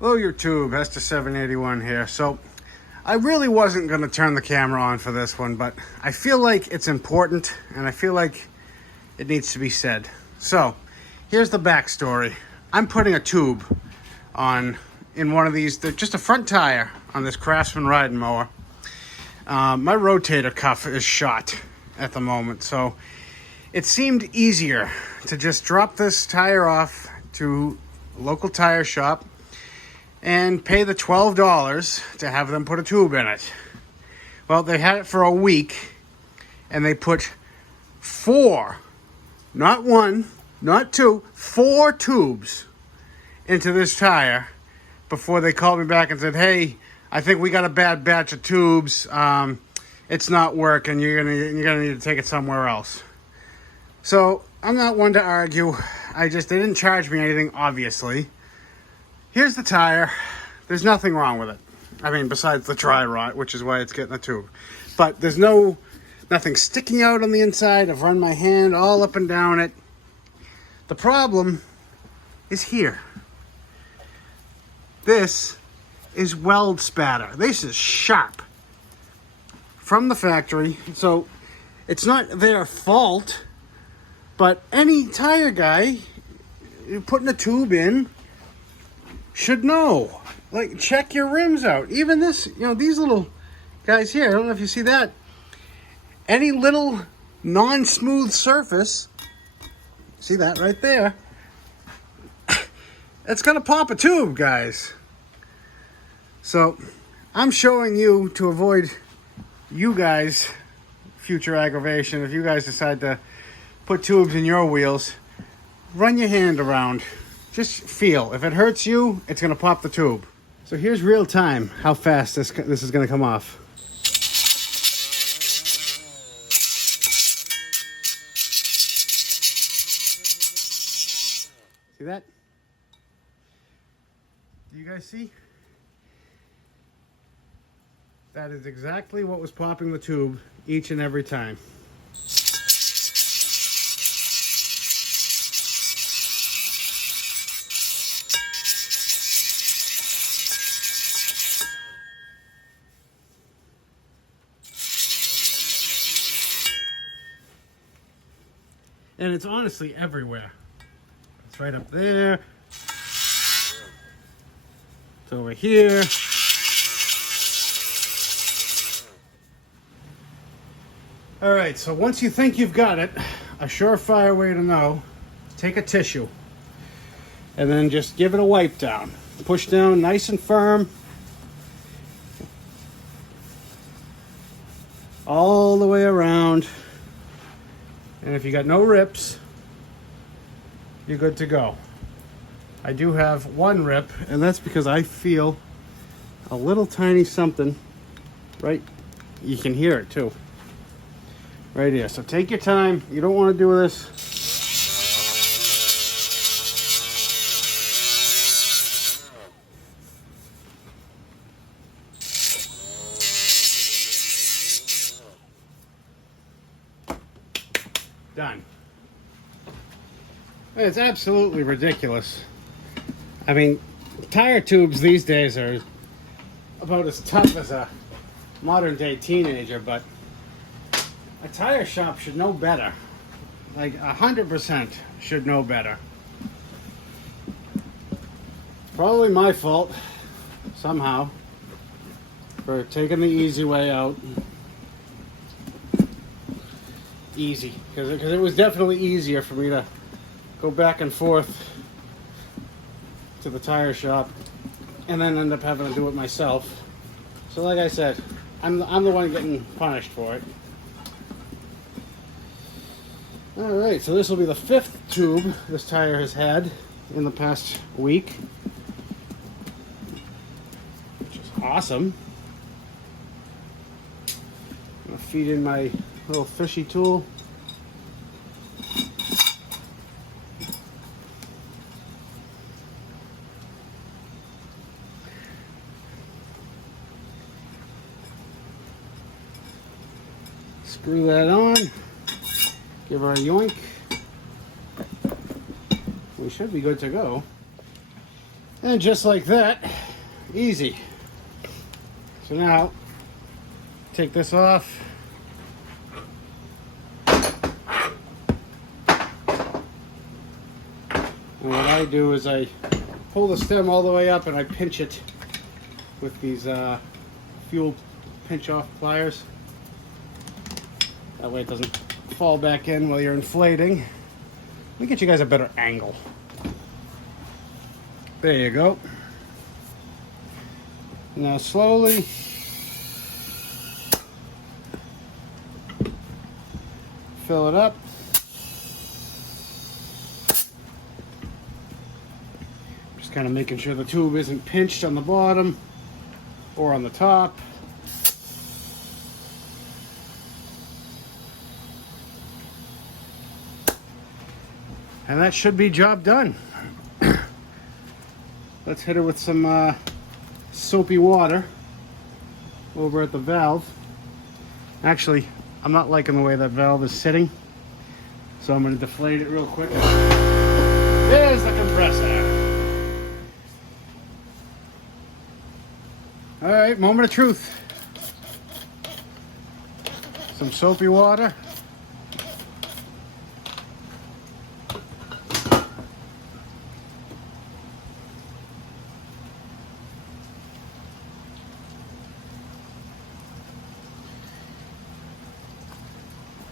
Hello YouTube, Hester781 here. So I really wasn't going to turn the camera on for this one, but I feel like it's important and I feel like it needs to be said. So here's the backstory. I'm putting a tube on in one of these, just a front tire on this Craftsman riding mower. My rotator cuff is shot at the moment, so it seemed easier to just drop this tire off to a local tire shop and pay the $12 to have them put a tube in it. Well, they had it for a week, and they put 4, not 1, not 2, 4 tubes into this tire before they called me back and said, hey, I think we got a bad batch of tubes. It's not working. You're gonna need to take it somewhere else. So I'm not one to argue. They didn't charge me anything, obviously. Here's the tire. There's nothing wrong with it. I mean, besides the dry rot, which is why it's getting a tube. But there's nothing sticking out on the inside. I've run my hand all up and down it. The problem is here. This is weld spatter. This is sharp from the factory. So it's not their fault, but any tire guy putting a tube in should know. Like, check your rims out. Even this, these little guys here, I don't know if you see that. Any little non-smooth surface, see that right there? It's gonna pop a tube, guys. So, I'm showing you to avoid you guys future aggravation. If you guys decide to put tubes in your wheels, run your hand around. Just feel. If it hurts you, it's going to pop the tube. So here's real time how fast this is going to come off. See that? Do you guys see? That is exactly what was popping the tube each and every time. And it's honestly everywhere. It's right up there. It's over here. All right, so once you think you've got it, a surefire way to know, take a tissue and then just give it a wipe down. Push down nice and firm. All the way around. And if you got no rips, you're good to go. I do have one rip, and that's because I feel a little tiny something, right? You can hear it too. Right here. So take your time. You don't want to do this. Done. It's absolutely ridiculous. I mean, tire tubes these days are about as tough as a modern day teenager, but a tire shop should know better. Like 100% should know better. Probably my fault somehow for taking the easy way out. Easy, because it was definitely easier for me to go back and forth to the tire shop and then end up having to do it myself. So like I said, I'm the one getting punished for it. All right, so this will be the 5th tube this tire has had in the past week, which is awesome. I'm gonna feed in my little fishy tool. Screw that on. Give her a yoink. We should be good to go. And just like that, easy. So now, take this off. And what I do is I pull the stem all the way up and I pinch it with these fuel pinch off pliers. That way it doesn't fall back in while you're inflating. Let me get you guys a better angle. There you go. Now slowly fill it up. Just kind of making sure the tube isn't pinched on the bottom or on the top. And that should be job done. Let's hit it with some soapy water over at the valve. Actually, I'm not liking the way that valve is sitting, so I'm going to deflate it real quick. There's the compressor. All right, moment of truth. Some soapy water.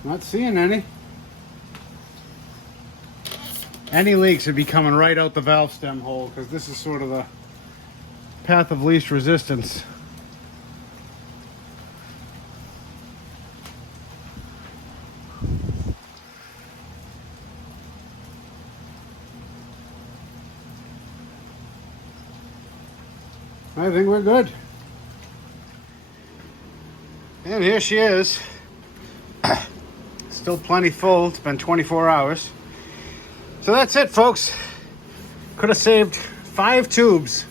Not seeing any. Any leaks would be coming right out the valve stem hole, because this is sort of the path of least resistance. I think we're good. And here she is. Still plenty full. It's been 24 hours. So that's it, folks. Could have saved 5 tubes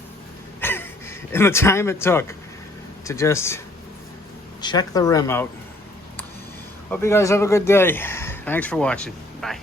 in the time it took to just check the rim out. Hope you guys have a good day. Thanks for watching. Bye.